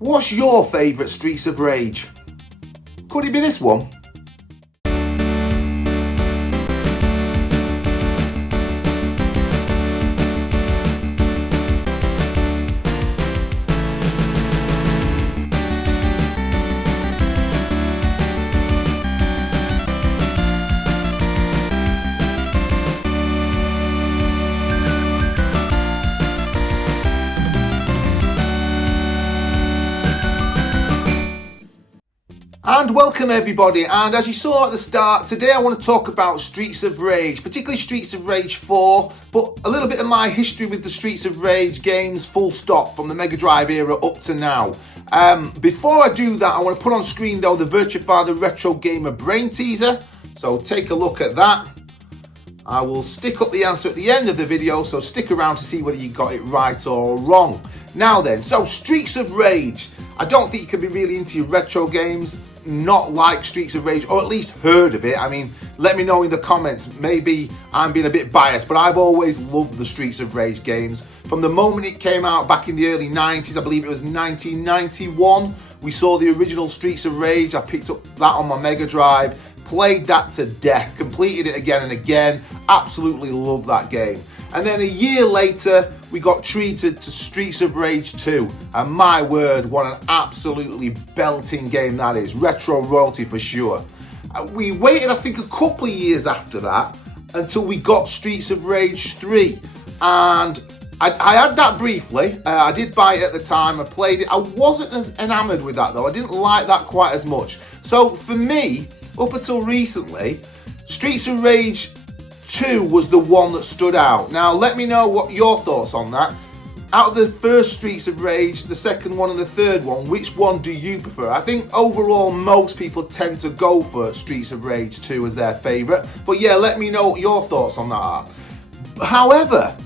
What's your favourite Streets of Rage? Could it be this one? And welcome everybody, and as you saw at the start, today I want to talk about Streets of Rage, particularly Streets of Rage 4, but a little bit of my history with the Streets of Rage games, full stop, from the Mega Drive era up to now. Before I do that, I want to put on screen though the Virtua Fighter Retro Gamer Brain Teaser, so take a look at that. I will stick up the answer at the end of the video, so stick around to see whether you got it right or wrong. Now then, so Streets of Rage. I don't think you can be really into your retro games, not like Streets of Rage, or at least heard of it. I mean, let me know in the comments. Maybe I'm being a bit biased, but I've always loved the Streets of Rage games. From the moment it came out back in the early 90s, I believe it was 1991, we saw the original Streets of Rage. I picked up that on my Mega Drive, played that to death, completed it again and again, absolutely loved that game. And then a year later, we got treated to Streets of Rage 2. And my word, what an absolutely belting game that is. Retro royalty for sure. We waited, I think, a couple of years after that until we got Streets of Rage 3. And I had that briefly. I did buy it at the time. I played it. I wasn't as enamored with that, though. I didn't like that quite as much. So for me, up until recently, Streets of Rage 2 was the one that stood out. Now let me know what your thoughts on that. Out of the first Streets of Rage, the second one and the third one, which one do you prefer? I think overall most people tend to go for Streets of Rage 2 as their favourite. But yeah, let me know what your thoughts on that are. However,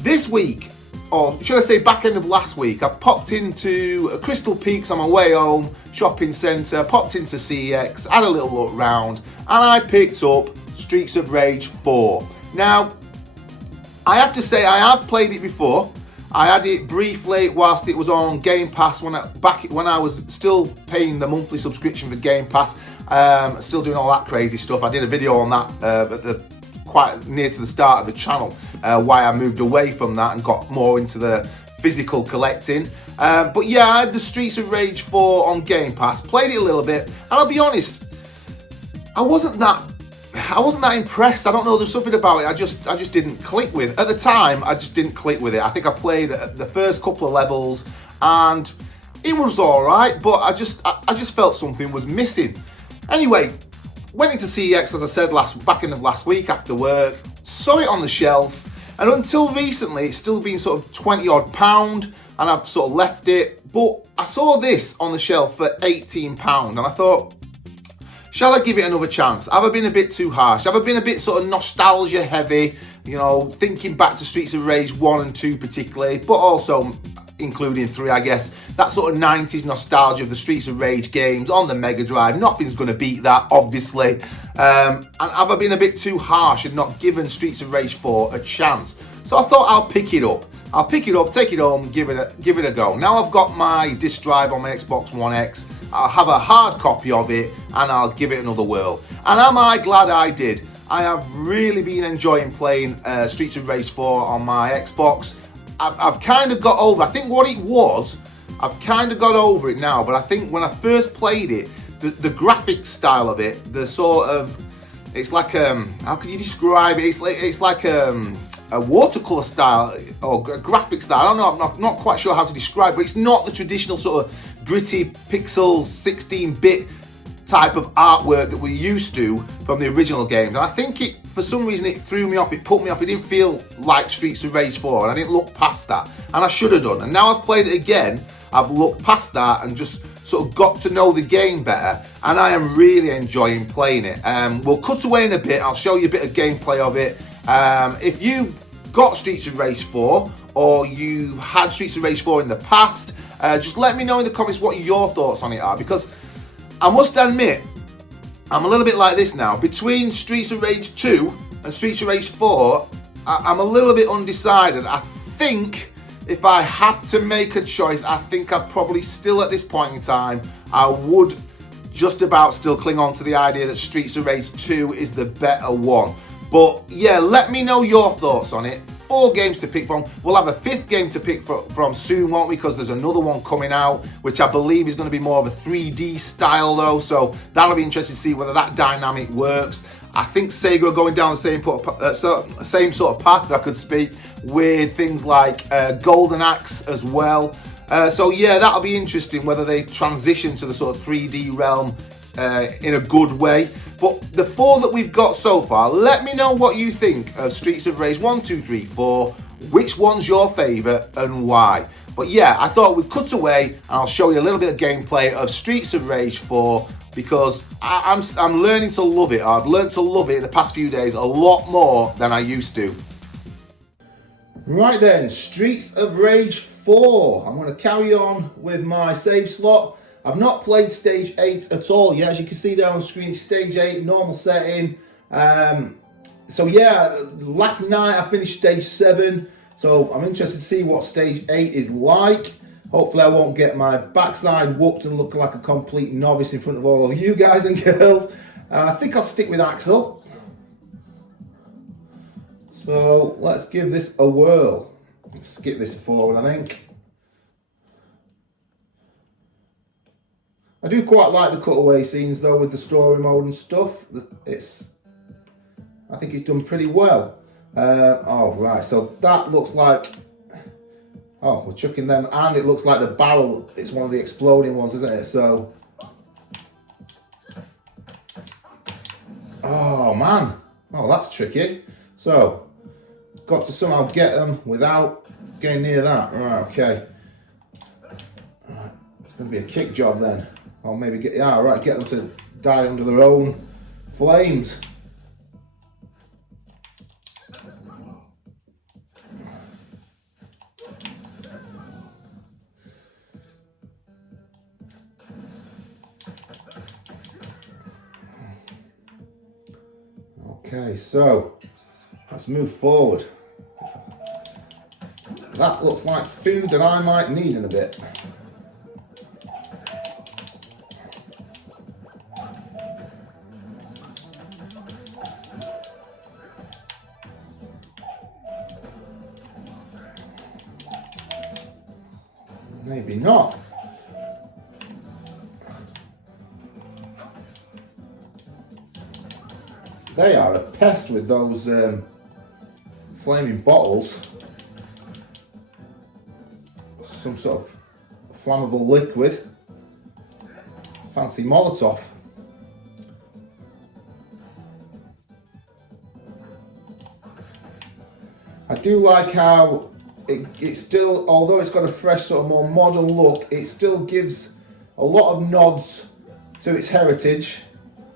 this week, or should I say back end of last week, I popped into Crystal Peaks on my way home, shopping centre, popped into CEX, had a little look round, and I picked up Streets of Rage 4. Now, I have to say I have played it before. I had it briefly whilst it was on Game Pass when I was still paying the monthly subscription for Game Pass, still doing all that crazy stuff. I did a video on that quite near to the start of the channel, why I moved away from that and got more into the physical collecting. But yeah, I had the Streets of Rage 4 on Game Pass, played it a little bit, and I'll be honest, I wasn't that impressed. I don't know, there's something about it I just didn't click with. At the time, I just didn't click with it. I think I played the first couple of levels and it was alright, but I just felt something was missing. Anyway, went into CEX, as I said, back end of last week after work, saw it on the shelf, and until recently it's still been sort of £20 odd, and I've sort of left it, but I saw this on the shelf for £18 and I thought, shall I give it another chance? Have I been a bit too harsh? Have I been a bit sort of nostalgia heavy? You know, thinking back to Streets of Rage 1 and 2 particularly, but also including 3, I guess. That sort of 90s nostalgia of the Streets of Rage games on the Mega Drive. Nothing's going to beat that, obviously. And have I been a bit too harsh and not given Streets of Rage 4 a chance? So I thought I'll pick it up. I'll pick it up, take it home, give it a go. Now I've got my disc drive on my Xbox One X. I'll have a hard copy of it and I'll give it another whirl. And am I glad I did? I have really been enjoying playing Streets of Rage 4 on my Xbox. I've kind of got over, I think what it was, I've kind of got over it now, but I think when I first played it, the graphic style of it, the sort of, it's like, how can you describe it? It's like a watercolor style or graphic style. I don't know, I'm not quite sure how to describe it, but it's not the traditional sort of gritty pixel 16-bit type of artwork that we're used to from the original games. And I think for some reason it threw me off, it put me off. It didn't feel like Streets of Rage 4 and I didn't look past that. And I should have done. And now I've played it again, I've looked past that and just sort of got to know the game better. And I am really enjoying playing it. We'll cut away in a bit, I'll show you a bit of gameplay of it. If you got Streets of Rage 4 or you had Streets of Rage 4 in the past, just let me know in the comments what your thoughts on it are, because I must admit I'm a little bit like this now. Between Streets of Rage 2 and Streets of Rage 4, I'm a little bit undecided. I think if I have to make a choice, I think I'd probably still at this point in time, I would just about still cling on to the idea that Streets of Rage 2 is the better one. But yeah, let me know your thoughts on it. 4 games to pick from. We'll have a 5th game to pick from soon, won't we? Because there's another one coming out, which I believe is going to be more of a 3D style though. So that'll be interesting to see whether that dynamic works. I think Sega are going down the same sort of path, I could speak, with things like Golden Axe as well. So yeah, that'll be interesting whether they transition to the sort of 3D realm in a good way. But the 4 that we've got so far, let me know what you think of Streets of Rage 1, 2, 3, 4. Which one's your favourite and why? But yeah, I thought we'd cut away and I'll show you a little bit of gameplay of Streets of Rage 4 because I'm learning to love it. I've learned to love it in the past few days a lot more than I used to. Right then, Streets of Rage 4. I'm going to carry on with my save slot. I've not played Stage 8 at all yet. As you can see there on screen, Stage 8, normal setting. So yeah, last night I finished Stage 7. So I'm interested to see what Stage 8 is like. Hopefully I won't get my backside whooped and look like a complete novice in front of all of you guys and girls. I think I'll stick with Axel. So let's give this a whirl. Let's skip this forward, I think. I do quite like the cutaway scenes though with the story mode and stuff. I think it's done pretty well. Oh right, so that looks like, oh, we're chucking them, and it looks like the barrel, it's one of the exploding ones, isn't it? So, oh man, oh that's tricky. So, got to somehow get them without getting near that. Right, okay. It's going to be a kick job then. Or maybe get them to die under their own flames. Okay, so let's move forward. That looks like food that I might need in a bit. Maybe not. They are a pest with those flaming bottles. Some sort of flammable liquid. Fancy Molotov. I do like how it still, although it's got a fresh sort of more modern look, it still gives a lot of nods to its heritage.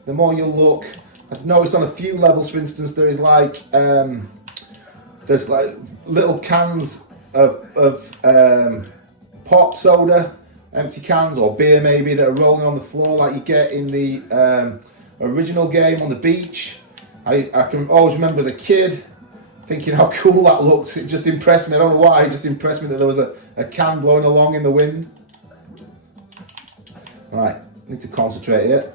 The more you look, I've noticed on a few levels, for instance, there's like little cans of pop soda, empty cans, or beer maybe, that are rolling on the floor like you get in the original game on the beach. I can always remember as a kid thinking how cool that looks. It just impressed me. I don't know why, it just impressed me that there was a can blowing along in the wind. Right, need to concentrate here.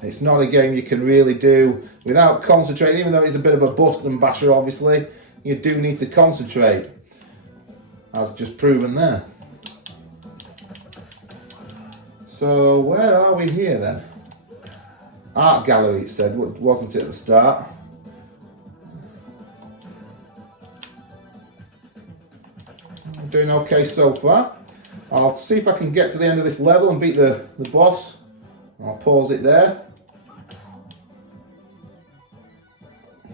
It's not a game you can really do without concentrating, even though it's a bit of a button basher, obviously. You do need to concentrate, as just proven there. So, where are we here then? Art gallery, it said, wasn't it, at the start? I'm doing okay so far. I'll see if I can get to the end of this level and beat the boss. I'll pause it there.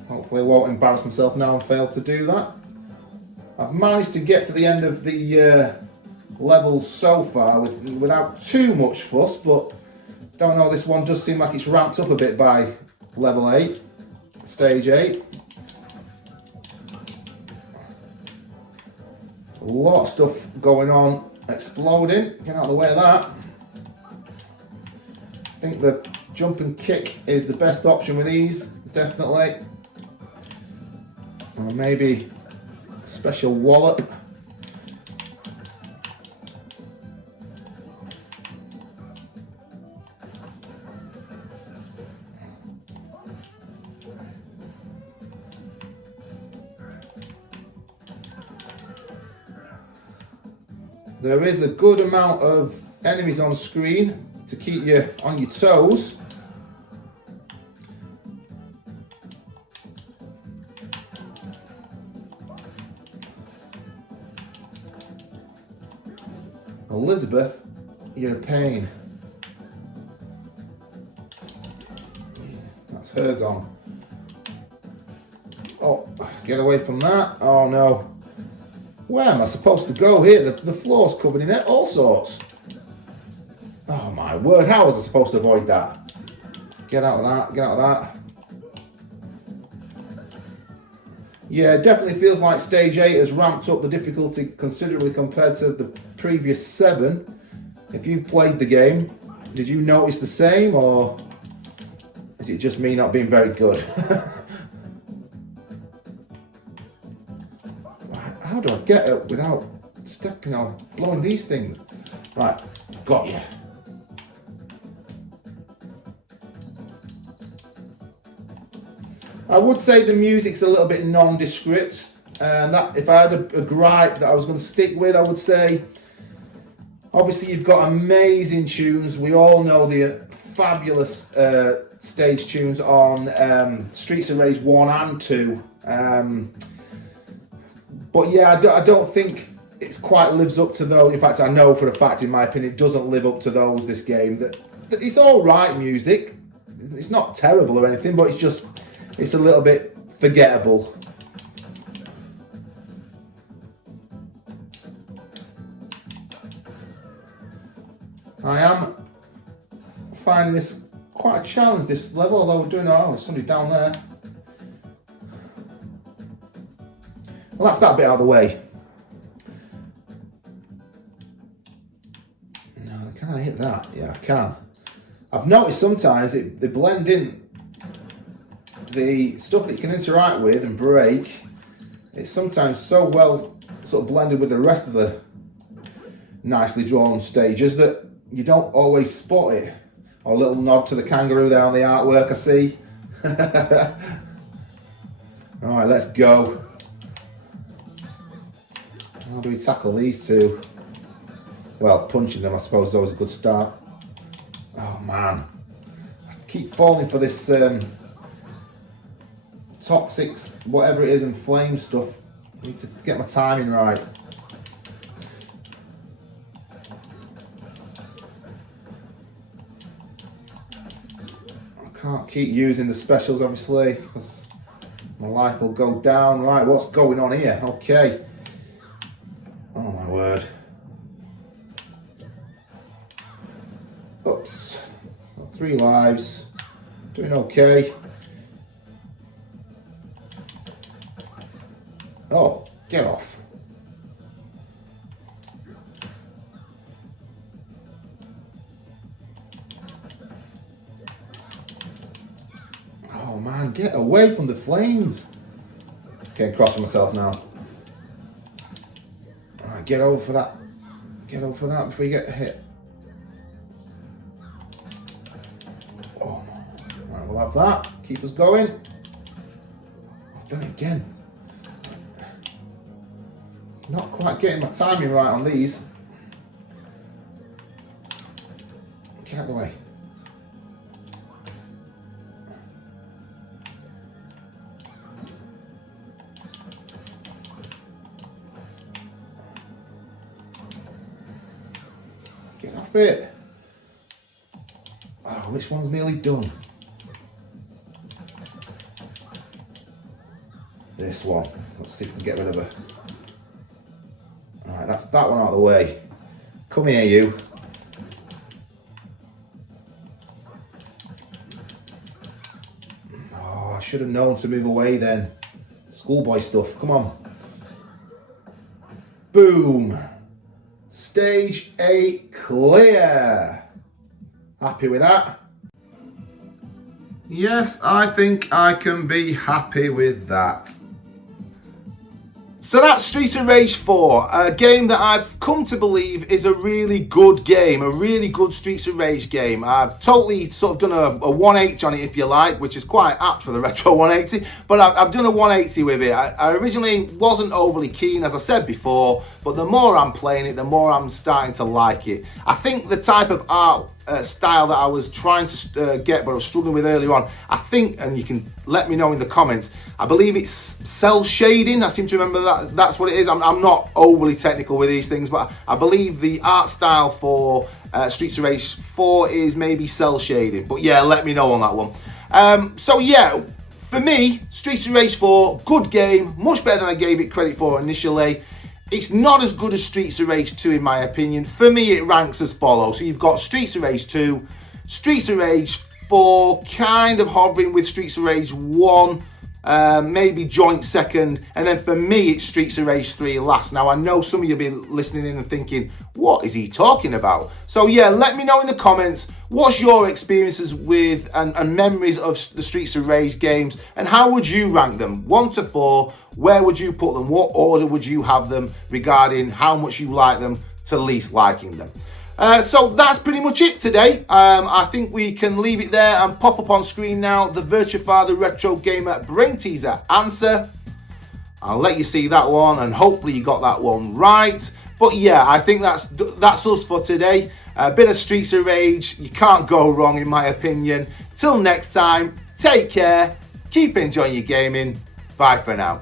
Hopefully I won't embarrass myself now and fail to do that. I've managed to get to the end of the levels so far without too much fuss, but don't know, this one does seem like it's ramped up a bit by level 8, stage 8. A lot of stuff going on, exploding. Get out of the way of that. I think the jump and kick is the best option with these, definitely. Or maybe Special wallop. There is a good amount of enemies on screen to keep you on your toes. Elizabeth, you're a pain. That's her gone. Oh, get away from that. Oh no. Where am I supposed to go here? The floor's covered in it, all sorts. Oh my word, how was I supposed to avoid that? Get out of that, get out of that. Yeah, it definitely feels like Stage 8 has ramped up the difficulty considerably compared to the previous 7. If you've played the game, did you notice the same, or is it just me not being very good? How do I get it without stepping on, blowing these things? Right, got you. I would say the music's a little bit nondescript, and that if I had a gripe that I was going to stick with, I would say, obviously you've got amazing tunes. We all know the fabulous stage tunes on Streets of Rage 1 and 2. But yeah, I don't think it quite lives up to those. In fact, I know for a fact, in my opinion, it doesn't live up to those, this game. That it's all right music. It's not terrible or anything, but it's a little bit forgettable. I am finding this quite a challenge, this level, although we're doing there's somebody down there. Well, that's that bit out of the way. No, can I hit that? Yeah, I can. I've noticed sometimes they blend in the stuff that you can interact with and break. It's sometimes so well sort of blended with the rest of the nicely drawn stages that you don't always spot it. Or a little nod to the kangaroo there on the artwork, I see. Alright, let's go. How do we tackle these two? Well, punching them, I suppose, is always a good start. Oh man, I keep falling for this toxic, whatever it is, and flame stuff. I need to get my timing right. I can't keep using the specials, obviously, because my life will go down. Right, what's going on here? Okay. Oh my word. Oops. 3 lives. Doing okay. Oh, get off. Oh man, get away from the flames. Getting cross with myself now. Alright, get over for that. Get over for that before you get hit. Oh, right, we'll have that. Keep us going. I've done it again. Not quite getting my timing right on these. Get out of the way. Get off it. Oh, which one's nearly done? This one. Let's see if we can get rid of her. Alright, that's that one out of the way. Come here, you. Oh, I should have known to move away then. Schoolboy stuff, come on. Boom. Stage 8 clear. Happy with that? Yes, I think I can be happy with that. So that's Streets of Rage 4, a game that I've come to believe is a really good game, a really good Streets of Rage game. I've totally sort of done a 180 on it, if you like, which is quite apt for the Retro 180, but I've done a 180 with it. I originally wasn't overly keen, as I said before, but the more I'm playing it, the more I'm starting to like it. I think the type of art style that I was trying to get, but I was struggling with earlier on, I think, and you can let me know in the comments, I believe it's cell shading. I seem to remember that's what it is. I'm not overly technical with these things, but I believe the art style for Streets of Rage 4 is maybe cell shading. But yeah, let me know on that one. So yeah, for me, Streets of Rage 4, good game, much better than I gave it credit for initially. It's not as good as Streets of Rage 2 in my opinion. For me, it ranks as follows. So you've got Streets of Rage 2, Streets of Rage 4, kind of hovering with Streets of Rage 1, maybe joint second, and then for me it's Streets of Rage 3 last. Now I know some of you will be listening in and thinking, what is he talking about? So yeah, let me know in the comments, what's your experiences with and memories of the Streets of Rage games, and how would you rank them? 1 to 4, where would you put them? What order would you have them regarding how much you like them to least liking them? So that's pretty much it today. I think we can leave it there and pop up on screen now the Virtua Fighter Retro Gamer Brain Teaser answer. I'll let you see that one, and hopefully you got that one right. But yeah, I think that's us for today. A bit of Streets of Rage, you can't go wrong in my opinion. Till next time, take care, keep enjoying your gaming. Bye for now.